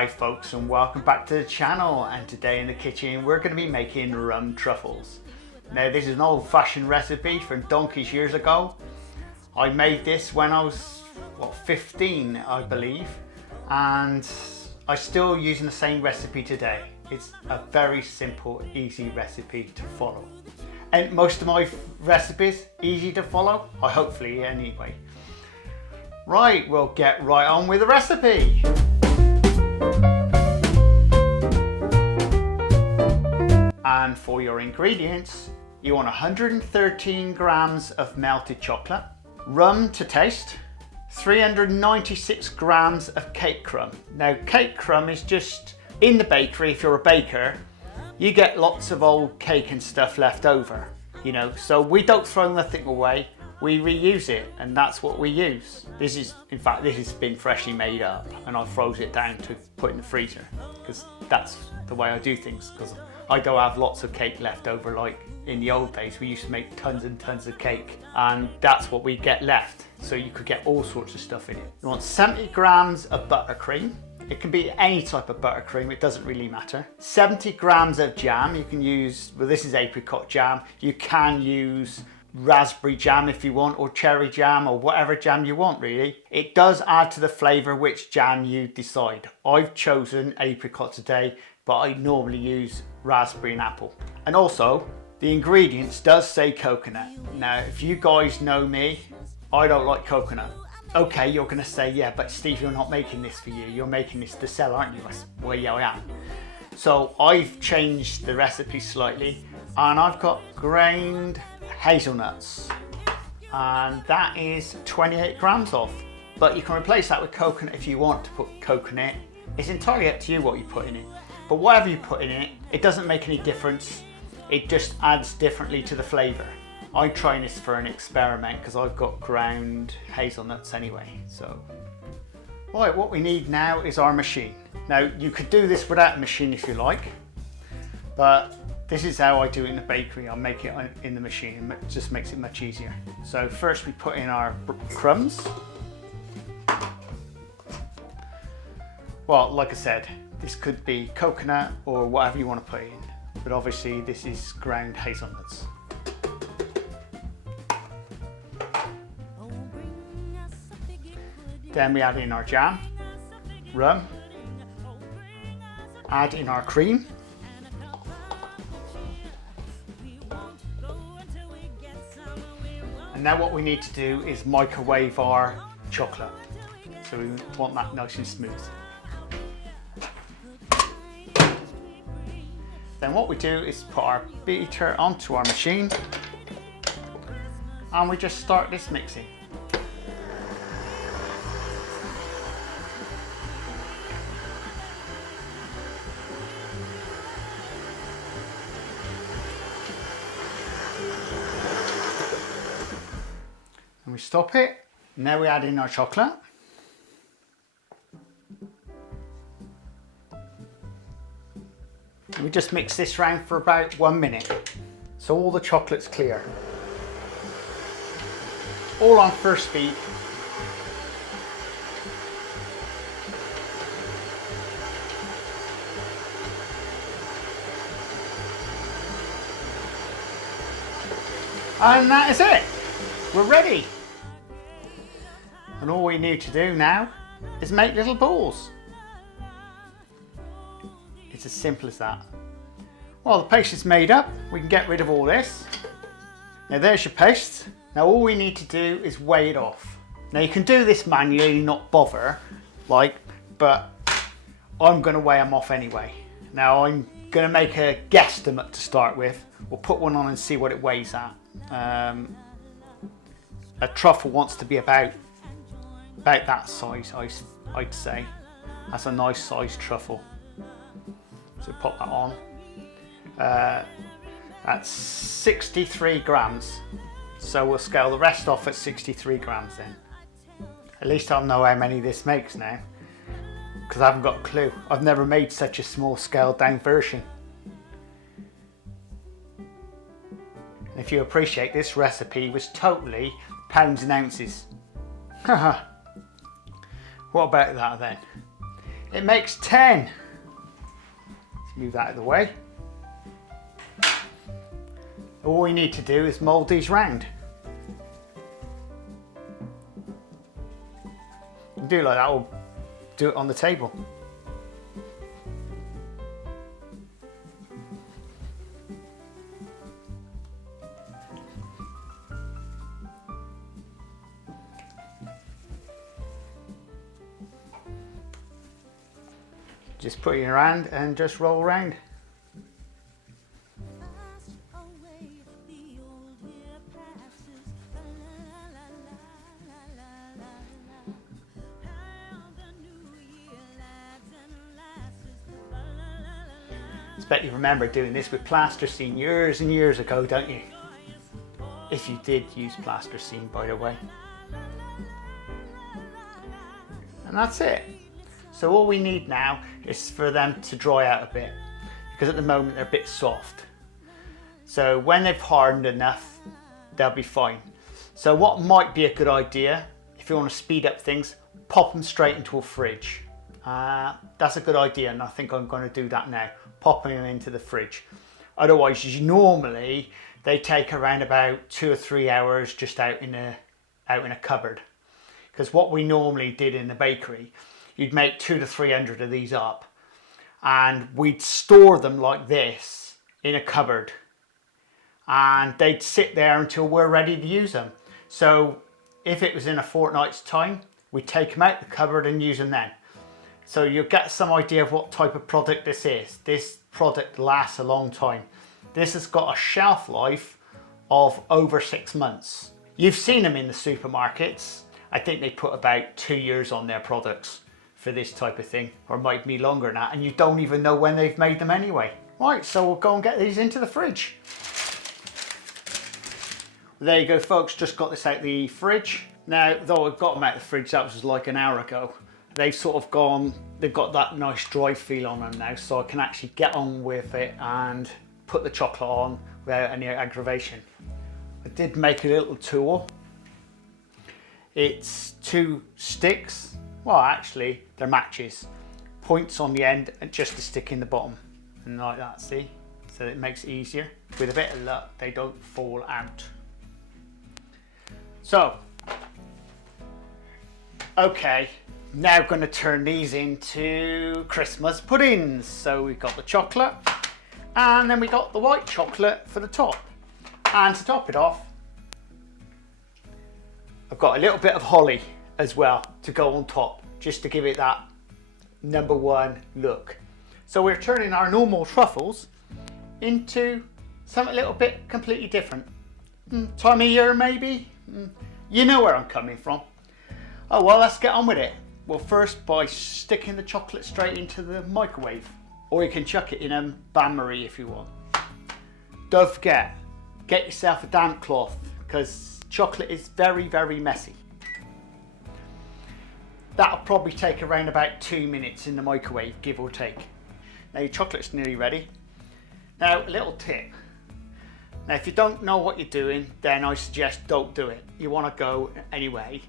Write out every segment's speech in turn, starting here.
Hi folks, and welcome back to the channel. And today in the kitchen we're going to be making rum truffles. Now this is an old-fashioned recipe from donkeys years ago. I made this when I was 15 I believe, and I'm still using the same recipe today. It's a very simple, easy recipe to follow, and most of my recipes easy to follow, hopefully anyway. Right, we'll get right on with the recipe. And for your ingredients, you want 113 grams of melted chocolate, rum to taste, 396 grams of cake crumb. Now cake crumb is just in the bakery. If you're a baker, you get lots of old cake and stuff left over, you know, so we don't throw nothing away. We reuse it, and that's what we use. This is, in fact, this has been freshly made up, and I froze it down to put in the freezer because that's the way I do things. Because I don't have lots of cake left over like in the old days. We used to make tons and tons of cake, and that's what we get left. So you could get all sorts of stuff in it. You want 70 grams of buttercream. It can be any type of buttercream, it doesn't really matter. 70 grams of jam. You can use, well, this is apricot jam. You can use raspberry jam if you want, or cherry jam, or whatever jam you want really. It does add to the flavour which jam you decide. I've chosen apricot today, but I normally use raspberry and apple. And also, the ingredients does say coconut. Now, if you guys know me, I don't like coconut. Okay, you're gonna say, yeah, but Steve, you're not making this for you. You're making this to sell, aren't you? Well, yeah, I am. So I've changed the recipe slightly, and I've got ground hazelnuts, and that is 28 grams of. But you can replace that with coconut if you want to put coconut. It's entirely up to you what you put in it. But whatever you put in it, it doesn't make any difference. It just adds differently to the flavour. I'm trying this for an experiment because I've got ground hazelnuts anyway. So, right, what we need now is our machine. Now you could do this without a machine if you like, but this is how I do it in the bakery. I'll make it in the machine. It just makes it much easier. So first we put in our crumbs. Well, like I said, this could be coconut or whatever you want to put in, but obviously this is ground hazelnuts. Then we add in our jam, rum, add in our cream, and now what we need to do is microwave our chocolate. So we want that nice and smooth. Then what we do is put our beater onto our machine, and we just start this mixing. And we stop it. Now we add in our chocolate. And we just mix this round for about 1 minute, so all the chocolate's clear. All on first speed. And that is it. We're ready. And all we need to do now is make little balls. It's as simple as that. Well, the paste is made up. We can get rid of all this. Now there's your paste. Now all we need to do is weigh it off. Now you can do this manually, not bother, but I'm gonna weigh them off anyway. Now I'm gonna make a guesstimate to start with. We'll put one on and see what it weighs at. A truffle wants to be about that size, I'd say. That's a nice size truffle. So pop that on. That's 63 grams. So we'll scale the rest off at 63 grams then. At least I'll know how many this makes now, because I haven't got a clue. I've never made such a small scaled down version. And if you appreciate, this recipe was totally pounds and ounces. What about that then? It makes 10. Let's move that out of the way. All we need to do is mould these round. Do it like that, or do it on the table. Just put it in your hand and just roll around. I bet you remember doing this with plasticine years and years ago, don't you? If you did use plasticine, by the way. And that's it. So all we need now is for them to dry out a bit, because at the moment they're a bit soft. So when they've hardened enough, they'll be fine. So what might be a good idea, if you want to speed up things, pop them straight into a fridge. That's a good idea, and I think I'm going to do that now. Popping them into the fridge. Otherwise, normally they take around about 2 or 3 hours just out in a cupboard. Because what we normally did in the bakery, you'd make 200 to 300 of these up, and we'd store them like this in a cupboard, and they'd sit there until we're ready to use them. So if it was in a fortnight's time, we'd take them out the cupboard and use them then. So you'll get some idea of what type of product this is. This product lasts a long time. This has got a shelf life of over 6 months. You've seen them in the supermarkets. I think they put about 2 years on their products for this type of thing, or it might be longer than that, and you don't even know when they've made them anyway. Right, so we'll go and get these into the fridge. There you go, folks, just got this out the fridge. Now, though I've got them out the fridge, that was like an hour ago. They've sort of gone, they've got that nice dry feel on them now, so I can actually get on with it and put the chocolate on without any aggravation. I did make a little tool. It's 2 sticks, well actually they're matches, points on the end and just to stick in the bottom, and like that, see? So it makes it easier. With a bit of luck, they don't fall out. So, okay. Now going to turn these into Christmas puddings. So we've got the chocolate, and then we got the white chocolate for the top. And to top it off, I've got a little bit of holly as well to go on top, just to give it that #1 look. So we're turning our normal truffles into something a little bit completely different. Time of year maybe? You know where I'm coming from. Oh well, let's get on with it. Well, first by sticking the chocolate straight into the microwave, or you can chuck it in a bain-marie if you want. Don't forget, get yourself a damp cloth, because chocolate is very, very messy. That'll probably take around about 2 minutes in the microwave, give or take. Now your chocolate's nearly ready. Now, a little tip. Now, if you don't know what you're doing, then I suggest don't do it. You want to go anyway.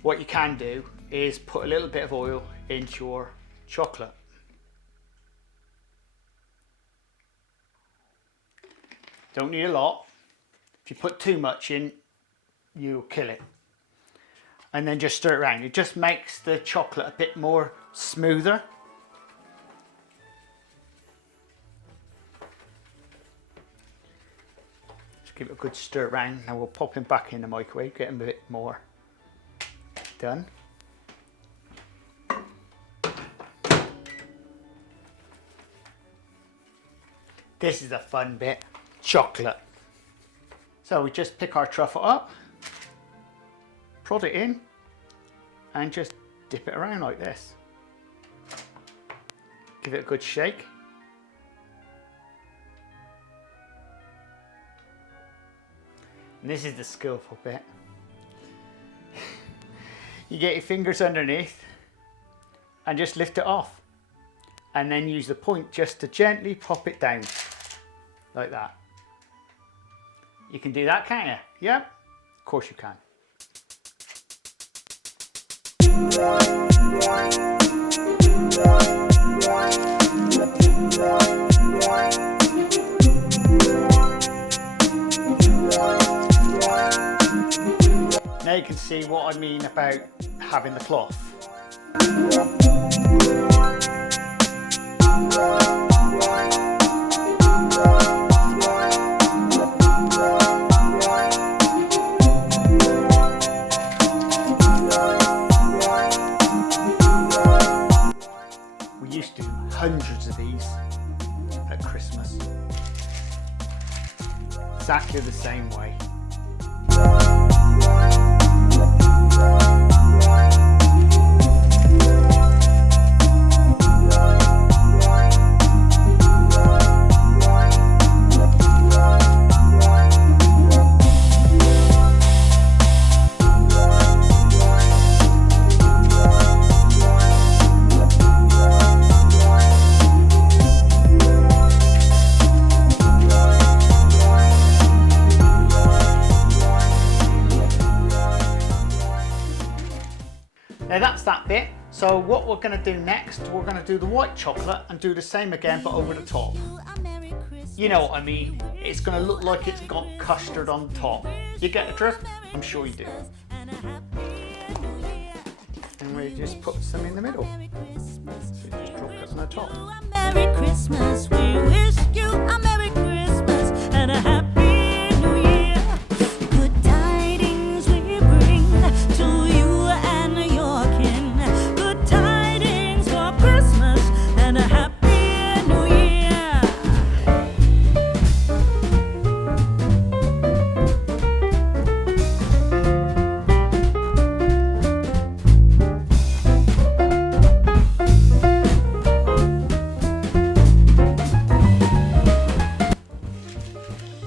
What you can do is put a little bit of oil into your chocolate. Don't need a lot. If you put too much in, you'll kill it. And then just stir it around. It just makes the chocolate a bit more smoother. Just give it a good stir around. Now we'll pop him back in the microwave, get him a bit more done. This is a fun bit, chocolate. So we just pick our truffle up, prod it in, and just dip it around like this. Give it a good shake. And this is the skillful bit. You get your fingers underneath and just lift it off. And then use the point just to gently pop it down. Like that. You can do that, can't you? Yep, of course you can. Now you can see what I mean about having the cloth. We used to do hundreds of these at Christmas. Exactly the same way. Now that's that bit. So what we're going to do next, we're going to do the white chocolate and do the same again but over the top. You know what I mean, it's going to look like it's got custard on top. You get the drift? I'm sure you do. And we just put some in the middle. So just drop it on the top. Merry Christmas, we wish you a Merry Christmas and a Happy New Year. Good tidings we bring to you and your kin. Good tidings for Christmas and a Happy New Year.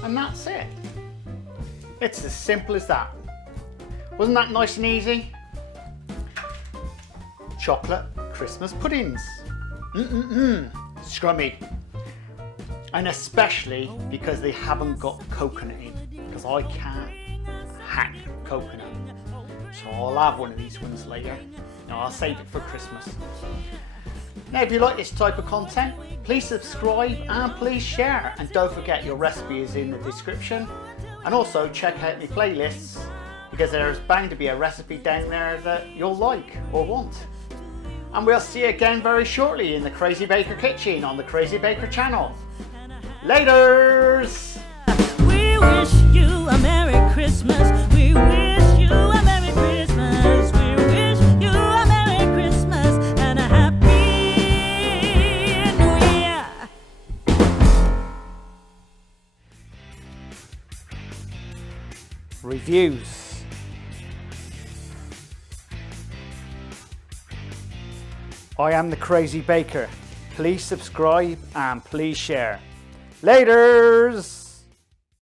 And that's it. It's as simple as that. Wasn't that nice and easy? Chocolate Christmas puddings. Scrummy. And especially because they haven't got coconut in, because I can't hack coconut. So I'll have one of these ones later. No, I'll save it for Christmas. Now, if you like this type of content, please subscribe and please share. And don't forget, your recipe is in the description. And also check out my playlists, because there's bound to be a recipe down there that you'll like or want. And we'll see you again very shortly in the Crazy Baker Kitchen on the Crazy Baker channel. Laters! We wish you a Merry Christmas. We wish you a Merry Christmas. We wish you a Merry Christmas and a Happy New Year. Reviews. I am the Crazy Baker. Please subscribe and please share. Laters!